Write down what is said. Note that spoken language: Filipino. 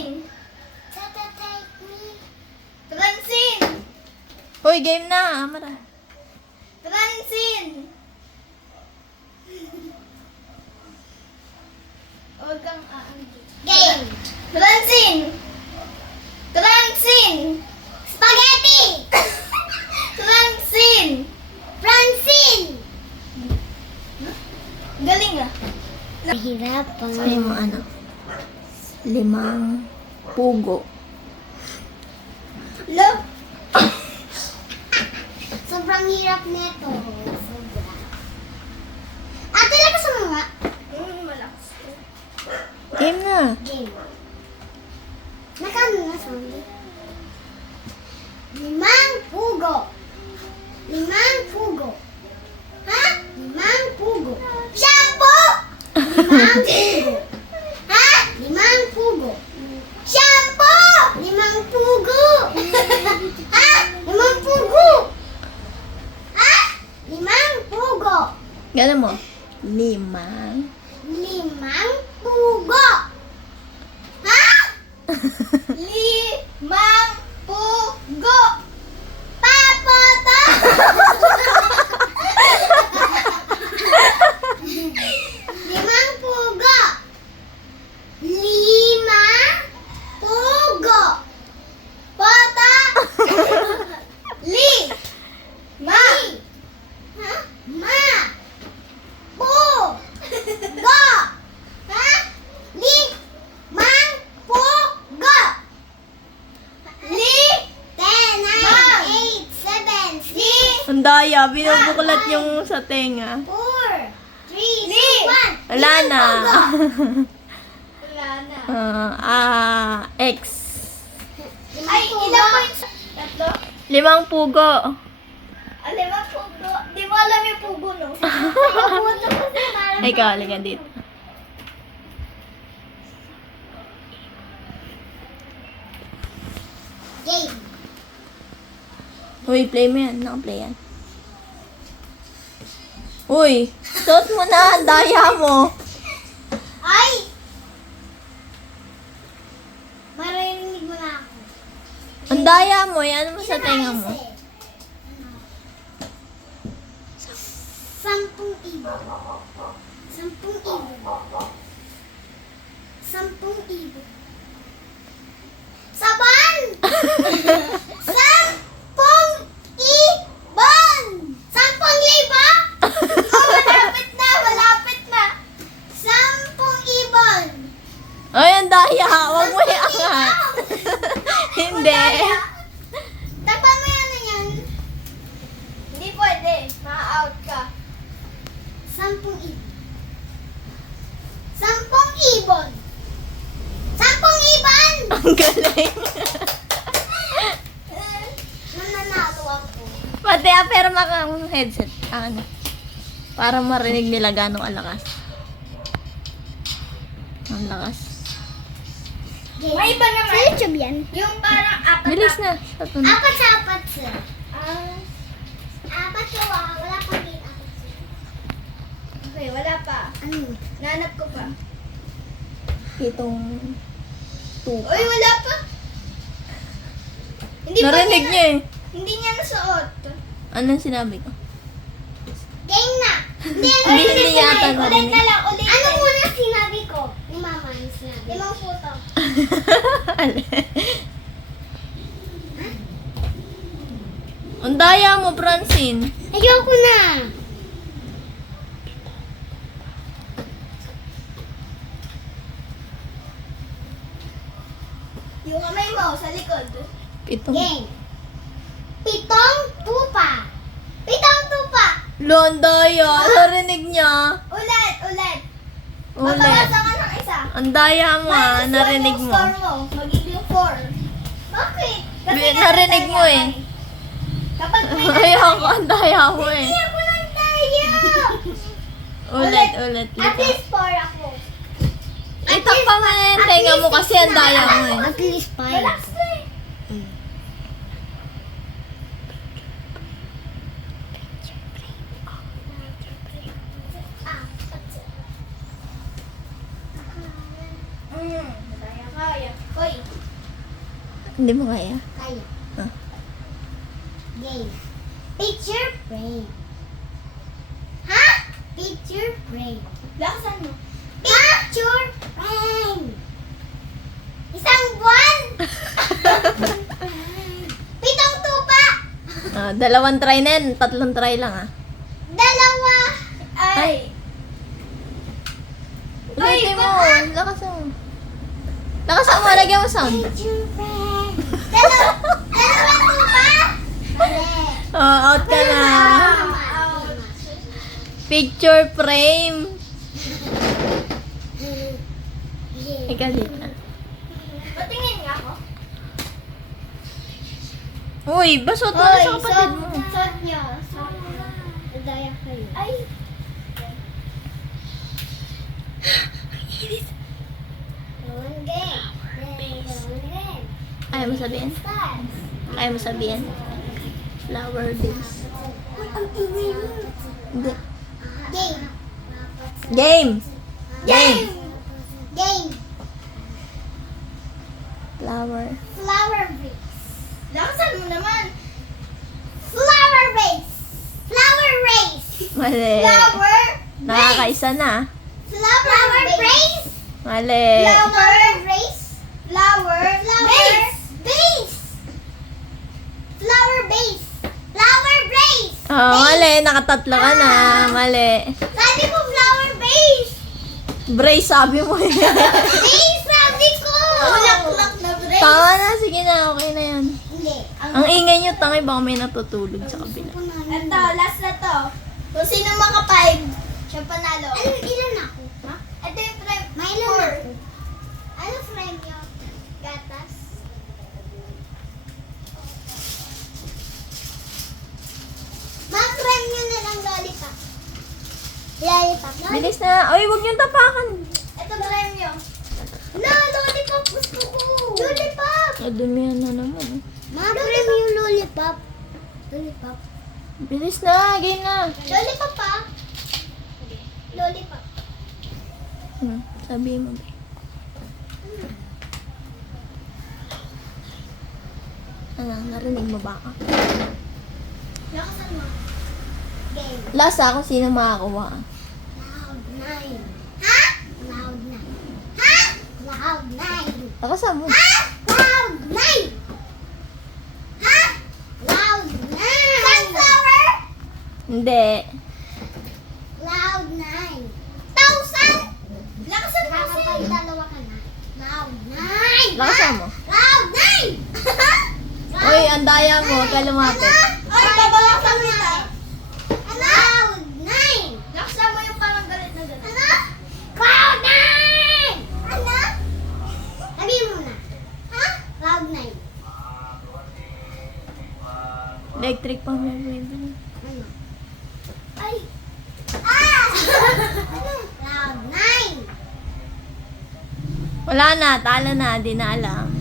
Francine! Tata, take me. Francine! Hoy, game na. Amara. Francine! Huwag kang aanggi. Game! Francine! Francine! Spaghetti! Francine! Francine! Galing ah. Mahirap pang Sabi mo ano? 5 pugo. Lo! sobrang hirap nito. Sobra. Ate, lakas mo nga. Malakas ko. Game na. Game. Nakano na, sorry. 5 pugo. 5 pugo. Ha? 5 pugo. Shampoo! 5 pugo. Ha? 5 pugo. Shampoo! 5 pugo. Ha? 5 pugo. Ha? 5 pugo. Gano'n mo? 5. 5 pugo. Ha? 5 pugo! Papoto! 5 pugo. 5 pugo. Poto. Li! Ma! Ha? Ma. Pu. Go. Ha? 5 pugo. Li! 10, 9, 8, 7, 6, Ang daya. Binubuklat yung sa tenga. 4, 3, 2, 1. Wala na. Wala na. X. Ay, ilang points? Tatlo? 5 pugo. Alam mo, pugo. Di mo alam yung pugo, no? Ikaw, halika dito. Game. Uy, play mo yan. Naka-play yan. Uy, suot mo na. Ang daya mo. Ay! Maririnig mo na ako. Ang daya mo. Ano mo sa tenga mo? 10 ibon. 10 ibon. 10 ibon. Saban! 10 ibon! 10,000! Oh, malapit na! Malapit na! 10 ibon! Ay, ang daya. Huwag mo iangat. Hindi. Takpan mo yan na yan. Hindi pwede. Ma-out ka. 10 ibon. 10 ibon! 10 ibon! Ang galing. Nananalo ako. Pati aperma ka ang headset. Ano? Para marinig nila gano'ng alakas. Ang lakas. May iba naman. Sa YouTube yan. Yung parang apat. Bilis na. Sa tunog. Apat sa apat, sir. Ah, Apat sa wala pang game. Apat sir. okay, wala pa. Ano? Nanap ko pa. Itong tupa. Uy, wala pa. Hindi Narinig pa niya eh. Hindi niya nasuot. Anong sinabi ko? Game na. Hindi, Hindi niya ata Ulit narinig. na lang, ulit. Ano muna sinabi ko? Ni mama yung sinabi. 5 puto. Ang daya mo, Francine. Ayoko na. Yung kamay mo sa likod. Itong... Game. 7 tupa. 7 tupa. Lo, ang daya. Narinig niya. Ulit, ulit. Ulit. Babawasan ka ng isa. Ang daya mo ah. Minus Narinig one yung mo. score mo. Magiging 4. Bakit? Narinig mo eh. Kapag may Ayoko, ang daya mo eh. Hindi ako lang tayo. Ulit, ulit. At Lika. least 4 ako. Itakpa mo na yung tenga mo kasi ang daya mo eh. At least 5. Relax na eh. Kaya. Hoy. Hindi mo kaya. Kaya. Ah. Game. Picture frame. Ha? Picture frame. Lakasan mo. Picture frame. Isang buwan. Pitong tupa. Dalawang try na yan. 3 try lang ah. Dalawa. Ay. Ulitin mo. Lakasan mo. Lakasan mo. Lagyan mo sound. Picture frame. Dalawang tupa. Mali. Out ka na. Picture frame. Ikaw dito. Patingin nga ako. Uy, basot mo na sa kapatid mo. Suot niyo. Daya kayo. Ay. One game. One game. Ayaw mo sabihin? Stars. Ayaw mo sabihin? Flower days. Ang ingay mo. Hindi. Game. Game! Game! Game. Flower. Flower vase. Lakasan mo naman. Flower vase. Flower race. Mali. Flower. Nakakaisa na. Flower vase. Mali. Flower race. Flower. Vase. Vase. Flower base. Flower base. Oh, mali. Nakatatlo ka na. Mali. Sabi ko flower base. Brace sabi mo eh. Base sabi ko. Bulaklak na brace. Tama na. Sige na. Okay na yan. Hindi. Ang ingay nyo, tangay. Baka may natutulog sa kabila. Ito, last na to. Kung sino maka-5, siya panalo. Ano, ilan ako? Ha? Ito yung frame. May ilan ako? Ano frame yun? Gatas? Ma-frame nyo na lang lollipop. Lollipop. Bilis na. Ay, huwag niyong tapakan. Ito frame nyo. No, lollipop gusto ko. Lollipop. Nadumihan na naman. Ma-frame yung lollipop. Lollipop. Bilis na. Game na. Lollipop pa. Lollipop. Sabi mo. Ano, narinig mo ba ako? Lakasan mo. Game. Last kung sino makakuha. Loud 9. Ha? Loud 9. Ha? Loud 9. Lakasan mo. Ha? Loud 9. Ha? Loud 9. Sunflower? Hindi. Loud 9. 1,000? Lakasan mo kasi. Dalawa ka na. Loud 9. Lakasan mo. Loud 9. Uy, ang daya mo. Huwag ka lumapit. Ay, babalasan mo na. Loud 9. Lakasan mo yung parang galit na galit. Ano? Cloud 9! Ano? Sabihin mo na. Ha? Cloud 9. Electric pa mo. Ano? Ay! Ah! Ano? Cloud 9. Wala na. Talo na. Di na alam.